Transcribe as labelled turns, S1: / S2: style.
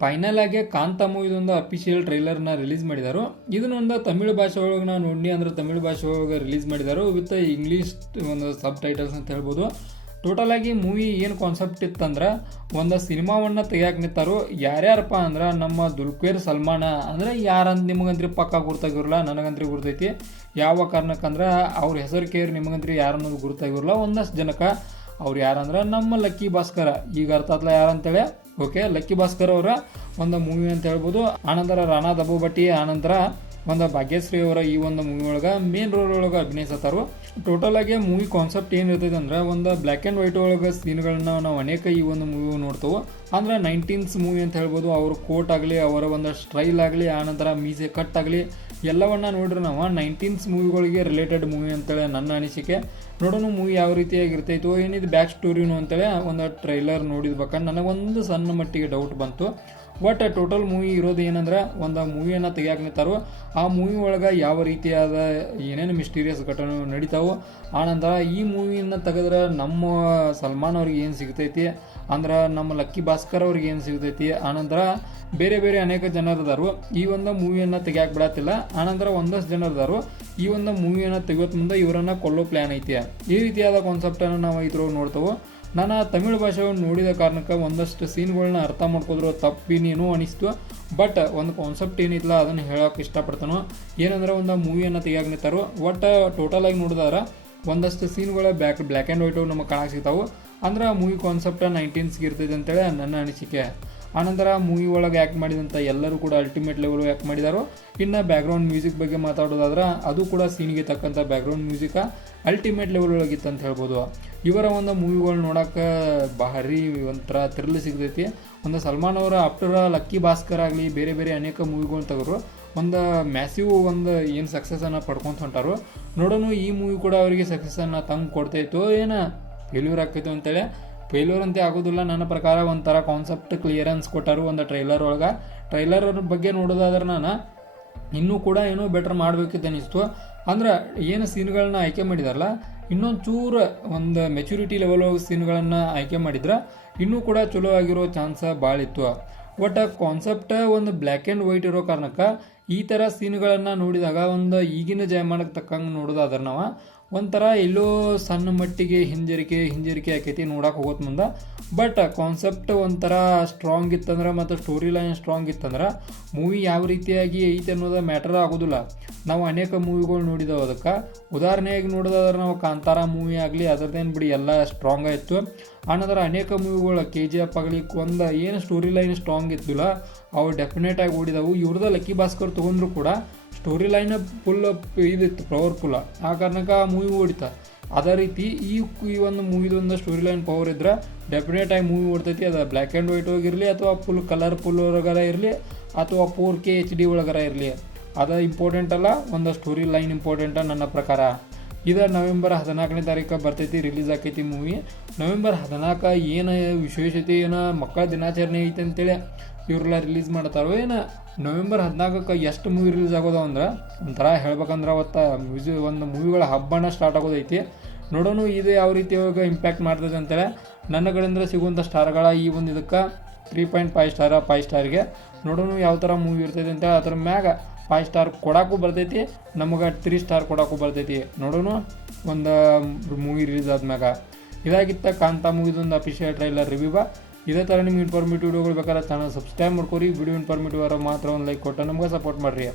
S1: Final ಆಗಿ ಕಾಂತ ಮೂವಿದೊಂದು official ಟ್ರೈಲರ್ನ release ಮಾಡಿದಾರು. ಇದನ್ನೊಂದು ತಮಿಳು ಭಾಷೆ ಒಳಗೆ ನಾವು ನೋಡಿ ಅಂದ್ರೆ ತಮಿಳು ಭಾಷೆ ಒಳಗೆ ರಿಲೀಸ್ ಮಾಡಿದರು. ವಿತ್ ಇಂಗ್ಲೀಷ್ ಒಂದು ಸಬ್ ಟೈಟಲ್ಸ್ ಅಂತ ಹೇಳ್ಬೋದು. ಟೋಟಲ್ ಆಗಿ ಮೂವಿ ಏನು ಕಾನ್ಸೆಪ್ಟ್ ಇತ್ತಂದ್ರೆ, ಒಂದು ಸಿನಿಮಾವನ್ನು ತೆಗಿಯಾಕೆ ನಿಂತಾರು. ಯಾರ್ಯಾರಪ್ಪ ಅಂದ್ರೆ, ನಮ್ಮ ದುಲ್ಕೇರ್ ಸಲ್ಮಾನ ಅಂದರೆ ಯಾರಂತ ನಿಮಗಂತ್ರಿ ಪಕ್ಕ ಗುರ್ತಾಗಿರಲ್ಲ, ನನಗಂತ್ರಿ ಗುರ್ತೈತಿ. ಯಾವ ಕಾರಣಕ್ಕಂದ್ರೆ, ಅವ್ರ ಹೆಸರು ಕೇರ್ ನಿಮಗಂತ್ರಿ ಯಾರನ್ನೋದು ಗುರ್ತಾಗಿರಲ್ಲ, ಒಂದಷ್ಟು ಜನಕ್ಕೆ ಅವ್ರು ಯಾರಂದ್ರೆ ನಮ್ಮ ಲಕ್ಕಿ ಭಾಸ್ಕರ. ಈಗ ಅರ್ಥ ಆತ್ಲ ಯಾರಂತೇಳಿ ಓಕೆ ಲಕ್ಕಿ ಭಾಸ್ಕರ್ ಅವರ ಒಂದು ಮೂವಿ ಅಂತ ಹೇಳ್ಬೋದು. ಆನಂತರ ರಾಣಾ ದಬ್ಬು ಭಟ್ಟಿ ಆನಂತರ ಒಂದು ಭಾಗ್ಯಶ್ರೀ ಅವರ ಈ ಒಂದು ಮೂವಿ ಒಳಗೆ ಮೇನ್ ರೋಲ್ ಒಳಗೆ ಅಭಿನಯಿಸತ್ತಾರು. ಟೋಟಲ್ ಆಗಿ ಮೂವಿ ಕಾನ್ಸೆಪ್ಟ್ ಏನು ಇರ್ತೈತೆ ಅಂದ್ರೆ ಒಂದು ಬ್ಲ್ಯಾಕ್ ಆ್ಯಂಡ್ ವೈಟ್ ಒಳಗೆ ಸೀನ್ಗಳನ್ನ ನಾವು ಅನೇಕ ಈ ಒಂದು ಮೂವಿ ನೋಡ್ತೇವೆ. ಅಂದರೆ ನೈನ್ಟೀನ್ಸ್ ಮೂವಿ ಅಂತ ಹೇಳ್ಬೋದು, ಅವ್ರ ಕೋಟ್ ಆಗಲಿ, ಅವರ ಒಂದು ಸ್ಟ್ರೈಲ್ ಆಗಲಿ, ಆನಂತರ ಮೀಸೆ ಕಟ್ ಆಗಲಿ, ಎಲ್ಲವನ್ನ ನೋಡ್ರಿ ನಾವು ನೈನ್ಟೀನ್ಸ್ ಮೂವಿಗಳಿಗೆ ರಿಲೇಟೆಡ್ ಮೂವಿ ಅಂತೇಳಿ ನನ್ನ ಅನಿಸಿಕೆ. ನೋಡೋಣ ಮೂವಿ ಯಾವ ರೀತಿಯಾಗಿರ್ತೈತೋ, ಏನಿದು ಬ್ಯಾಕ್ ಸ್ಟೋರಿನು ಅಂತೇಳಿ ಒಂದು ಟ್ರೈಲರ್ ನೋಡಿದ್ಬೇಕಾದ್ರೆ ನನಗೊಂದು ಸಣ್ಣ ಮಟ್ಟಿಗೆ ಡೌಟ್ ಬಂತು. ಬಟ್ ಟೋಟಲ್ ಮೂವಿ ಇರೋದು ಏನಂದ್ರೆ, ಒಂದು ಮೂವಿಯನ್ನು ತೆಗಿಯಾಕ್ನಿತಾರೋ, ಆ ಮೂವಿ ಒಳಗೆ ಯಾವ ರೀತಿಯಾದ ಏನೇನು ಮಿಸ್ಟೀರಿಯಸ್ ಘಟನೆ ನಡೀತಾವೋ ಆನಂತರ ಈ ಮೂವಿಯನ್ನು ತೆಗೆದ್ರೆ ನಮ್ಮ ಸಲ್ಮಾನ್ ಅವ್ರಿಗೆ ಏನು ಸಿಗ್ತೈತಿ, ಅಂದ್ರೆ ನಮ್ಮ ಲಕ್ಕಿ ಭಾಸ್ಕರ್ ಅವ್ರಿಗೆ ಏನು ಸಿಗ್ತೈತಿ ಆನಂತರ ಬೇರೆ ಬೇರೆ ಅನೇಕ ಜನರದಾರು. ಈ ಒಂದು ಮೂವಿಯನ್ನು ತೆಗಿಯಾಕೆ ಬಿಡತ್ತಿಲ್ಲ. ಆನಂತರ ಒಂದಷ್ಟು ಜನರಿದಾರು. ಈ ಒಂದು ಮೂವಿಯನ್ನು ತೆಗೆಯೋದ್ ಮುಂದೆ ಇವರನ್ನು ಕೊಲ್ಲೋ ಪ್ಲ್ಯಾನ್ ಐತಿ. ಈ ರೀತಿಯಾದ ಕಾನ್ಸೆಪ್ಟನ್ನು ನಾವು ಇದ್ರೊಳಗೆ ನೋಡ್ತೇವೆ. ನಾನು ಆ ತಮಿಳು ಭಾಷೆಯನ್ನು ನೋಡಿದ ಕಾರಣಕ್ಕೆ ಒಂದಷ್ಟು ಸೀನ್ಗಳನ್ನ ಅರ್ಥ ಮಾಡ್ಕೋದ್ರು ತಪ್ಪಿನೇನೋ ಅನಿಸ್ತು. ಬಟ್ ಒಂದು ಕಾನ್ಸೆಪ್ಟ್ ಏನಿಲ್ಲ ಅದನ್ನು ಹೇಳೋಕೆ ಇಷ್ಟಪಡ್ತಾನೋ. ಏನಂದ್ರೆ ಒಂದು ಮೂವಿಯನ್ನು ತೆಗಿಯಾಗ ನಿಂತಾರೋ. ಒಟ್ಟು ಟೋಟಲಾಗಿ ನೋಡಿದಾರ ಒಂದಷ್ಟು ಸೀನ್ಗಳ ಬ್ಯಾಕ್ ಬ್ಲ್ಯಾಕ್ ಆ್ಯಂಡ್ ವೈಟು ನಮಗೆ ಕಾಣಕ್ಕೆ ಸಿಗ್ತಾವೆ. ಅಂದ್ರೆ ಮೂವಿ ಕಾನ್ಸೆಪ್ಟ್ ನೈನ್ಟೀನ್ಸ್ಗೆ ಇರ್ತೈತೆ ಅಂತೇಳಿ ನನ್ನ ಅನಿಸಿಕೆ. ಆನಂತರ ಮೂವಿ ಒಳಗೆ ಆ್ಯಕ್ಟ್ ಮಾಡಿದಂಥ ಎಲ್ಲರೂ ಕೂಡ ಅಲ್ಟಿಮೇಟ್ ಲೆವೆಲ್ ಆ್ಯಕ್ಟ್ ಮಾಡಿದಾರೋ? ಇನ್ನು ಬ್ಯಾಕ್ಗ್ರೌಂಡ್ ಮ್ಯೂಸಿಕ್ ಬಗ್ಗೆ ಮಾತಾಡೋದಾದ್ರೆ ಅದು ಕೂಡ ಸೀನಿಗೆ ತಕ್ಕಂಥ ಬ್ಯಾಕ್ಗ್ರೌಂಡ್ ಮ್ಯೂಸಿಕ ಅಲ್ಟಿಮೇಟ್ ಲೆವೆಲ್ ಒಳಗಿತ್ತು ಅಂತ ಹೇಳ್ಬೋದು. ಇವರ ಒಂದು ಮೂವಿಗಳು ನೋಡೋಕೆ ಭಾರಿ ಒಂಥರ ಥ್ರಿಲ್ ಸಿಗ್ತೈತಿ. ಒಂದು ಸಲ್ಮಾನ್ ಅವರ ಆಫ್ಟರ್ ಲಕ್ಕಿ ಭಾಸ್ಕರ್ ಆಗಲಿ, ಬೇರೆ ಬೇರೆ ಅನೇಕ ಮೂವಿಗಳನ್ನ ತೆಗೆದ್ರು. ಒಂದು ಮ್ಯಾಸಿವ್ ಒಂದು ಏನು ಸಕ್ಸಸ್ಸನ್ನು ಪಡ್ಕೊತ ಹೊಂಟಾರು. ನೋಡೋಣ ಈ ಮೂವಿ ಕೂಡ ಅವರಿಗೆ ಸಕ್ಸಸ್ಸನ್ನು ತಂದು ಕೊಡ್ತಾಯಿತ್ತು ಏನು? ಫೇಲ್ಯೂರ್ ಆಗ್ತೈತೋ ಅಂತೇಳಿ ಫೇಲ್ಯೂರ್ ಅಂತ ಆಗೋದಿಲ್ಲ. ನನ್ನ ಪ್ರಕಾರ ಒಂಥರ ಕಾನ್ಸೆಪ್ಟ್ ಕ್ಲಿಯರೆನ್ಸ್ ಕೊಟ್ಟರು ಒಂದು ಟ್ರೈಲರ್ ಒಳಗೆ. ಟ್ರೈಲರ್ ಬಗ್ಗೆ ನೋಡೋದಾದ್ರೆ ನಾನು ಇನ್ನೂ ಕೂಡ ಏನೋ ಬೆಟರ್ ಮಾಡಬೇಕಿತ್ತು ಅನಿಸ್ತು ಅಂದ್ರೆ ಏನು ಸೀನ್ಗಳನ್ನ ಆಯ್ಕೆ ಮಾಡಿದಾರಲ್ಲ ಇನ್ನೊಂದು ಚೂರು ಒಂದು ಮೆಚುರಿಟಿ ಲೆವೆಲ್ ಸೀನ್ಗಳನ್ನು ಆಯ್ಕೆ ಮಾಡಿದ್ರೆ ಇನ್ನೂ ಕೂಡ ಚಲೋ ಆಗಿರೋ ಚಾನ್ಸ್ ಭಾಳ ಇತ್ತು ಒಟ್ಟು ಕಾನ್ಸೆಪ್ಟ್ ಒಂದು ಬ್ಲ್ಯಾಕ್ ಆ್ಯಂಡ್ ವೈಟ್ ಇರೋ ಕಾರಣಕ್ಕೆ ಈ ಥರ ಸೀನ್ಗಳನ್ನು ನೋಡಿದಾಗ ಒಂದು ಈಗಿನ ಜಯಮಾನಕ್ಕೆ ತಕ್ಕಂಗೆ ನೋಡೋದಾದ್ರೆ ನಾವು ಒಂಥರ ಎಲ್ಲೋ ಸಣ್ಣ ಮಟ್ಟಿಗೆ ಹಿಂಜರಿಕೆ ಹಿಂಜರಿಕೆ ಆಕೈತಿ ನೋಡಕ್ಕೆ ಹೋಗೋದು ಮುಂದೆ. ಬಟ್ ಕಾನ್ಸೆಪ್ಟ್ ಒಂಥರ ಸ್ಟ್ರಾಂಗ್ ಇತ್ತಂದ್ರೆ ಮತ್ತು ಸ್ಟೋರಿ ಲೈನ್ ಸ್ಟ್ರಾಂಗ್ ಇತ್ತಂದ್ರೆ ಮೂವಿ ಯಾವ ರೀತಿಯಾಗಿ ಐತೆ ಅನ್ನೋದು ಮ್ಯಾಟರ್ ಆಗೋದಿಲ್ಲ. ನಾವು ಅನೇಕ ಮೂವಿಗಳು ನೋಡಿದೆವು ಅದಕ್ಕೆ. ಉದಾಹರಣೆಯಾಗಿ ನೋಡೋದಾದ್ರೆ ನಾವು ಕಾಂತಾರ ಮೂವಿ ಆಗಲಿ ಅದರದೇನು ಬಿಡಿ, ಎಲ್ಲ ಸ್ಟ್ರಾಂಗ್ ಆಯಿತು ಆನಂತರ ಅನೇಕ ಮೂವಿಗಳು ಕೆ ಜಿ ಎಫ್ ಆಗಲಿ, ಒಂದು ಏನು ಸ್ಟೋರಿ ಲೈನ್ ಸ್ಟ್ರಾಂಗ್ ಇದ್ದಿಲ್ಲ, ಅವು ಡೆಫಿನೆಟ್ ಆಗಿ ಓಡಿದವು. ಇವ್ರದ್ದು ಲಕ್ಕಿ ಭಾಸ್ಕರ್ ತೊಗೊಂಡ್ರು ಕೂಡ ಸ್ಟೋರಿ ಲೈನ್ ಫುಲ್ ಇದಿತ್ತು ಪವರ್ಫುಲ್ ಆ ಕಾರಣಕ್ಕೆ ಆ ಮೂವಿ ಓಡಿತ. ಅದೇ ರೀತಿ ಈ ಈ ಒಂದು ಮೂವಿದೊಂದು ಸ್ಟೋರಿ ಲೈನ್ ಪವರ್ ಇದ್ರೆ ಡೆಫಿನೆಟ್ ಆಗಿ ಮೂವಿ ಓಡ್ತೈತಿ. ಅದು ಬ್ಲ್ಯಾಕ್ ಆ್ಯಂಡ್ ವೈಟ್ ಹೋಗಿರಲಿ ಅಥವಾ ಫುಲ್ ಕಲರ್ಫುಲ್ ಒಳಗರ ಇರಲಿ, ಅಥವಾ ಫೋರ್ ಕೆ ಎಚ್ ಡಿ ಒಳಗರ ಇರಲಿ. ಅದು ಇಂಪಾರ್ಟೆಂಟ್ ಅಲ್ಲ, ಒಂದು ಸ್ಟೋರಿ ಲೈನ್ ಇಂಪಾರ್ಟೆಂಟ ನನ್ನ ಪ್ರಕಾರ. ಇದು ನವೆಂಬರ್ ಹದಿನಾಲ್ಕನೇ ತಾರೀಕು ಬರ್ತೈತಿ ರಿಲೀಸ್ ಆಕೈತಿ ಮೂವಿ ನವೆಂಬರ್ ಹದಿನಾಲ್ಕು ಏನು ವಿಶೇಷತೆ, ಏನು ಮಕ್ಕಳ ದಿನಾಚರಣೆ ಐತೆ ಅಂತೇಳಿ ಇವರೆಲ್ಲ ರಿಲೀಸ್ ಮಾಡ್ತಾರೋ ಏನು ನವೆಂಬರ್ ಹದಿನಾಲ್ಕಕ್ಕೆ ಎಷ್ಟು ಮೂವಿ ರಿಲೀಸ್ ಆಗೋದು ಅಂದ್ರೆ, ಒಂಥರ ಹೇಳ್ಬೇಕಂದ್ರೆ ಅವತ್ತು ಮ್ಯೂಸಿ ಒಂದು ಮೂವಿಗಳ ಹಬ್ಬನ ಸ್ಟಾರ್ಟ್ ಆಗೋದೈತಿ. ನೋಡೋಣ ಇದು ಯಾವ ರೀತಿ ಇವಾಗ ಇಂಪ್ಯಾಕ್ಟ್ ಮಾಡ್ತದೆ ಅಂತೇಳಿ ನನ್ನ ಕಡೆಯಿಂದ ಸಿಗುವಂಥ ಸ್ಟಾರ್ಗಳ ಈ ಒಂದು ಇದಕ್ಕೆ three point five star five ಸ್ಟಾರ್ಗೆ ನೋಡೋಣ ಯಾವ ಥರ ಮೂವಿ ಇರ್ತೈತೆ ಅಂತೇಳಿ ಅದ್ರ ಮ್ಯಾಗ ಫೈವ್ ಸ್ಟಾರ್ ಕೊಡೋಕ್ಕೂ ಬರ್ತೈತಿ, ನಮಗೆ ತ್ರೀ ಸ್ಟಾರ್ ಕೊಡೋಕ್ಕೂ ಬರ್ತೈತಿ. ನೋಡೋಣ ಒಂದು ಮೂವಿ ರಿಲೀಸ್ ಆದ್ಮ್ಯಾಗ. ಇದಾಗಿತ್ತ ಕಾಂತಾ ಮೂವಿದೊಂದು ಅಫಿಷಿಯಲ್ ಟ್ರೈಲರ್ ರಿವ್ಯೂ ಬಾ ಇದೇ ಥರ ನಿಮ್ಗೆ ಇನ್ಫಾರ್ಮೇಟಿವ್ ವಿಡಿಯೋಗಳು ಬೇಕಾದ್ರೆ ಚಾನಲ್ ಸಬ್ಸ್ಕ್ರೈಬ್ ಮಾಡ್ಕೊರಿ. ವಿಡಿಯೋ ಇನ್ಫಾರ್ಮೇಟಿವ್ ಮಾತ್ರ ಒಂದು ಲೈಕ್ ಕೊಟ್ಟು ನಮ್ಗೆ ಸಪೋರ್ಟ್ ಮಾಡಿರಿ.